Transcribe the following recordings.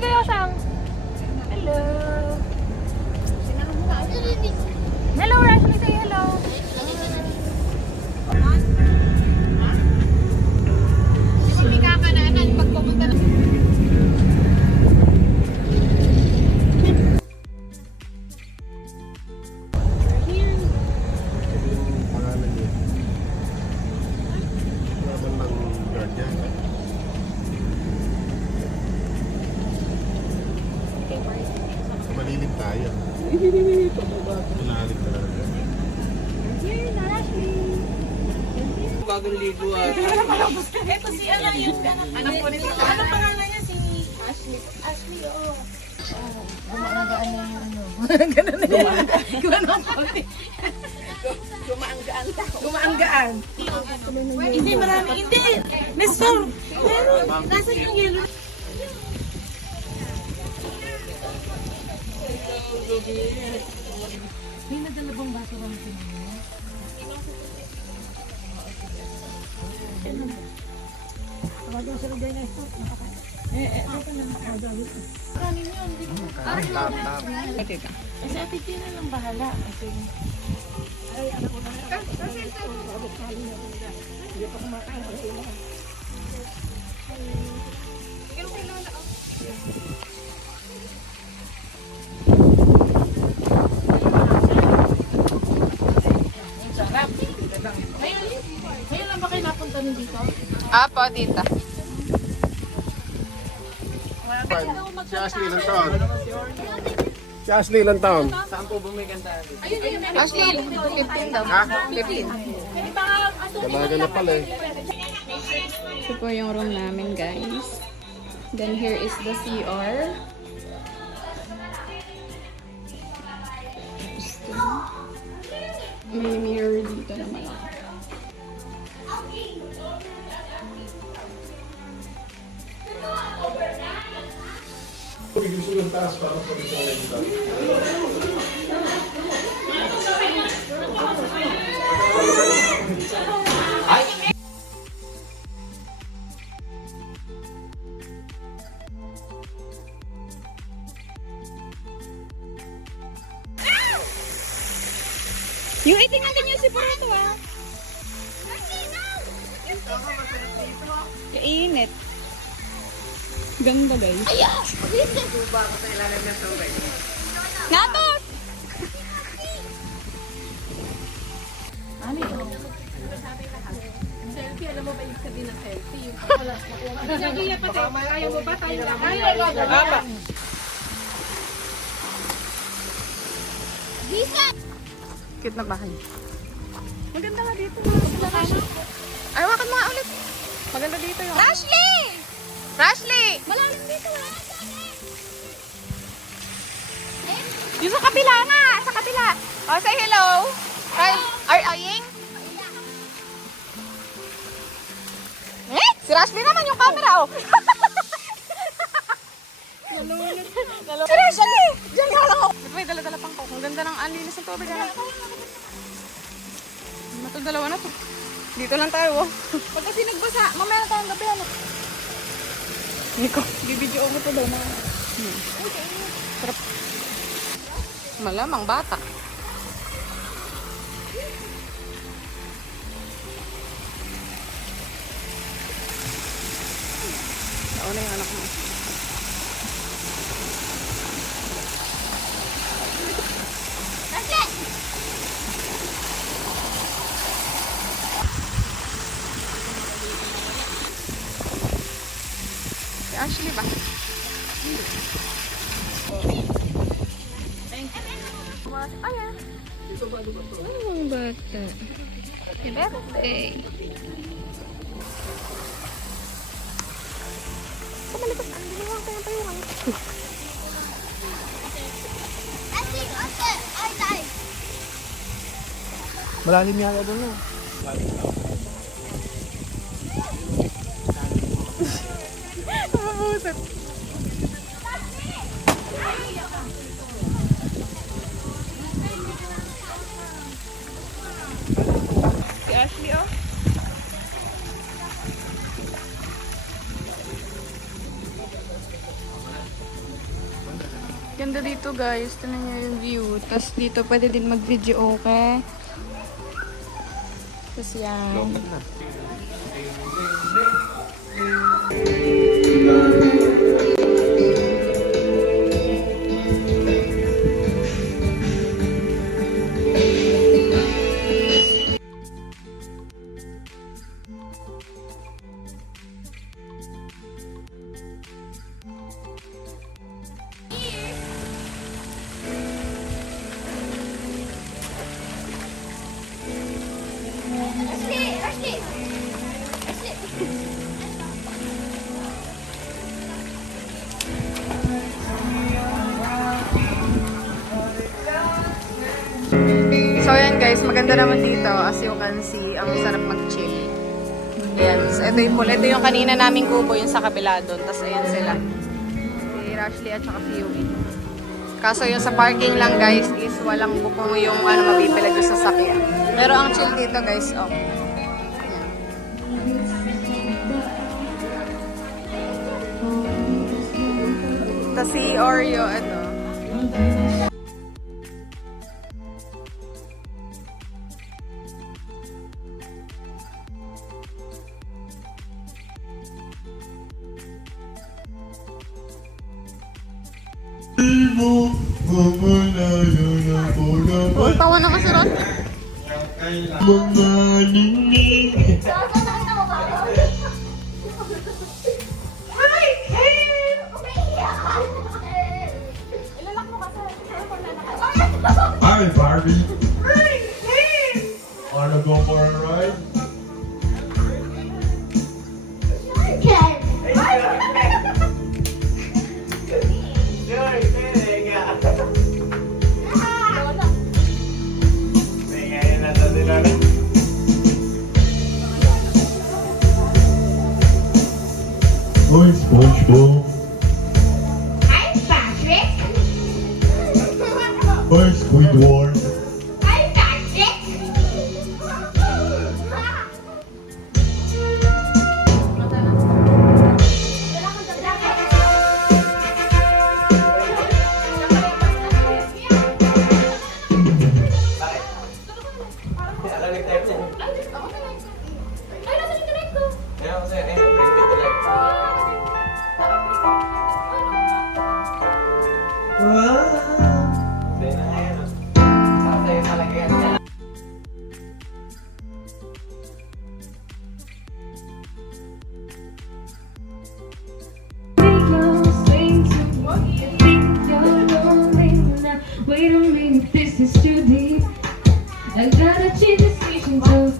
kayo siyang. Hello. Hello, Ashley. Say hello. Hindi ka kanaanan pag pumunta na. Malilim tayo. Manalig talaga. Here, Ashley. Bagong ligo ah. Ito si Ana yun. Anak ko nito. Ano pangalan niya? Si Ashley. Ashley, oo. Gumaanggaan na yung ano. Ganun na yan. Ganun po. Gumaanggaan ka. Gumaanggaan. Hindi, marami. Hindi. Nestor. Meron. Nasaan yung yellow? May nadala bang baso lang sa inyo? Tawagan sila dyan na ito. Ito na nakagawin. Kanin yun. Kasi ate Tina lang bahala. Kasi anak ko na. Kasi ito. Hindi pa kumakain. Pero kay Lola. Ngayon lang ba kayo napunta nun dito? Apo, tita. Si Ashley ilang taon? Si Ashley ilang taon? Saan po bumiganda? Ashley, 15 daw. Ha? 15. Dalaga na pala eh. Ito po yung room namin, guys. Then here is the CR. May mirror dito na malaki. Yung iting natin yung sipurato ah. Kainit. Ganda guys. Natos! Selfie, alam mo ba yung sabihin ng selfie? Yung wala. Sabi niya pati, kaya mo ba tayo na? Kaya. Cute na bahay. Maganda nga dito. Ay, wakan mga ulit. Maganda dito yung... Rashley! Rashley! Malalim dito ah. Yung sa kabila nga. Sa kabila. Oh, say hello. Are you? Eh? Si Rashley naman yung camera oh. Si Rashley! Diyan ka lang ako. May dala-dala pang ko. Ang ganda ng anlinis ng tubig. Ito, dalawa na to. Dito lang tayo, oh. Pag kasi nagbasa, mamaya na tayong gabi, ano? Niko, bibidyo ko to daw na. Sarap. Malamang bata. Nauna yung anak mo. Ashley ba? Ayan. Ay, mga bata. Happy birthday. Kumalipas. Ang ginawa ko yung payungan. Malalim yata doon no? Mabusat. Si Ashley, oh. ganda dito guys. Tignan niyo yung view. Tapos dito pwede din mag-video, okay? Tapos yan. So yan guys, maganda naman dito as you can see, ang sarap mag-chill. Ayan, so ito yung pool. Ito yung kanina naming kubo, yung sa kabila doon. Tapos ayan sila. Si Rashley at saka si Yui. Kaso yung sa parking lang guys is walang bukong yung mabibili doon sa sakyan. Pero ang chill dito guys, oh. Ayan. Tapos si Oreo, ano. Tawa na kasi ron. Hi, Barbie. Wanna go for a ride? Oi, SpongeBob. Hi, Patrick. Oi, Squidward. Hi, Patrick. Wait a minute, this is too deep. I gotta change the station to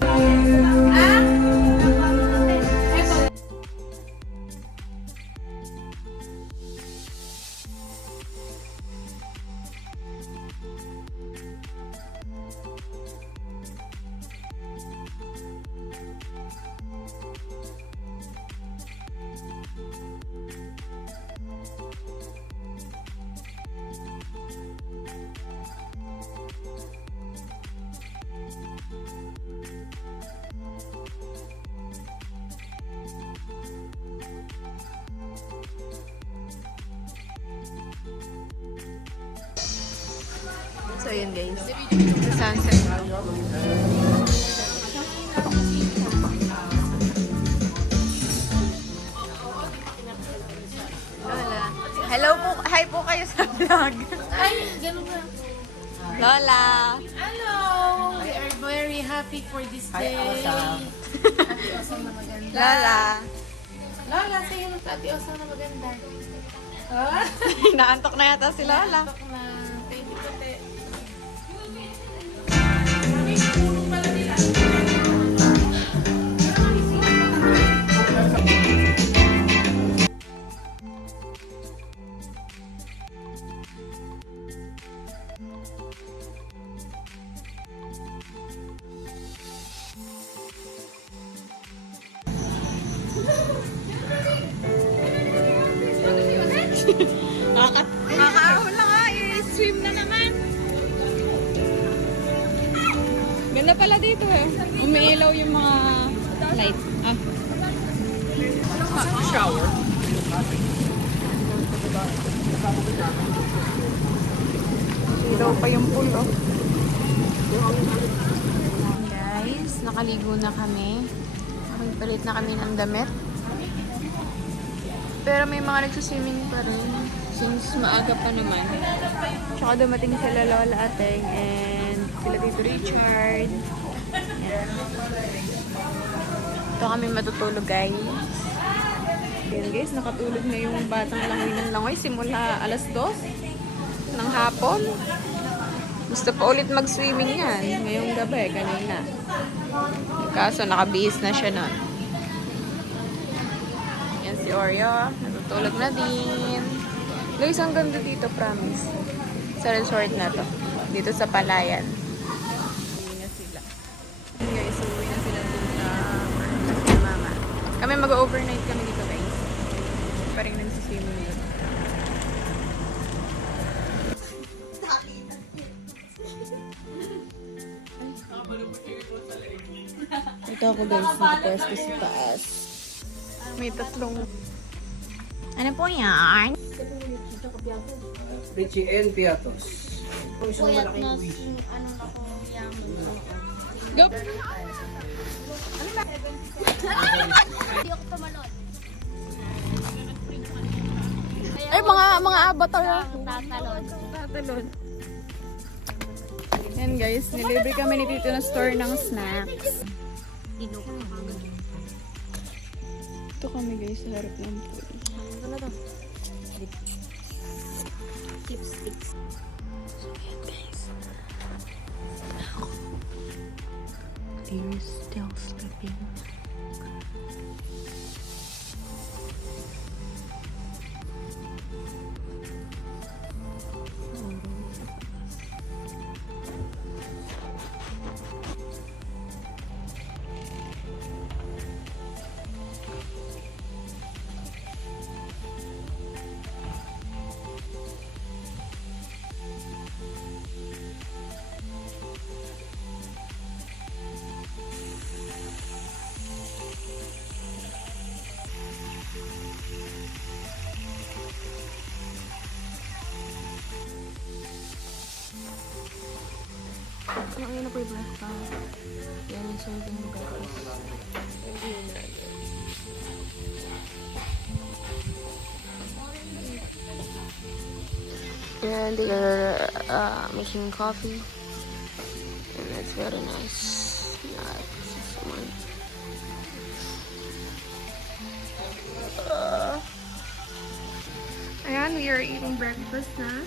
So yun guys. The sunset. Lola. Hello po. Hi po kayo sa vlog. Ay, ganun ba? Lola. Hello! We are very happy for this day. Ate Osang na maganda. Lola. Lola, sa'yo ng Ate Osang na maganda. Naantok na yata si Lola. Tok na. Thank you, Ate. Nakakaahon na nga eh. Swim na naman. Ganda pala dito eh. Umiilaw yung mga light. Shower. Ilaw pa yung pool, oh. Guys, nakaligo na kami. Magpalit na kami ng damit. Pero may mga nagsuswimming pa rin. Since maaga pa naman. Tsaka dumating sila Lola Ateng and sila Tito Richard. Yan. Ito kami matutulog, guys. Yan, guys. Nakatulog na yung batang langoy ng langoy simula alas 2 ng hapon. Gusto pa ulit mag-swimming yan. Ngayong gabi, kanina. Kaso nakabihis na siya nun. Yan si Oreo. Natutulog na din. Guys, ang ganda dito, promise. Sa resort na to. Dito sa Palayan. Uwi na sila. Guys, uwi na sila dito sa mama. Kami mag-overnight kami dito, guys. Parang nagsiswimming yun. Ito ako, guys. Nagpwesto sa taas. May tatlong... Ano po yan? Richie and Piatos. Isang malaking wish. Go! Ay, mga avatar. Tatalon. Yan guys, nilibre kami ni Tito na store ng snacks. Ito kami guys, sa harap ng pool. Ano to? Lipsticks. So yan guys. They're still sleeping. Ano po yung breakfast? Yan yung serving ng breakfast. And they are making coffee. And that's very nice. Ayan, we are eating breakfast na.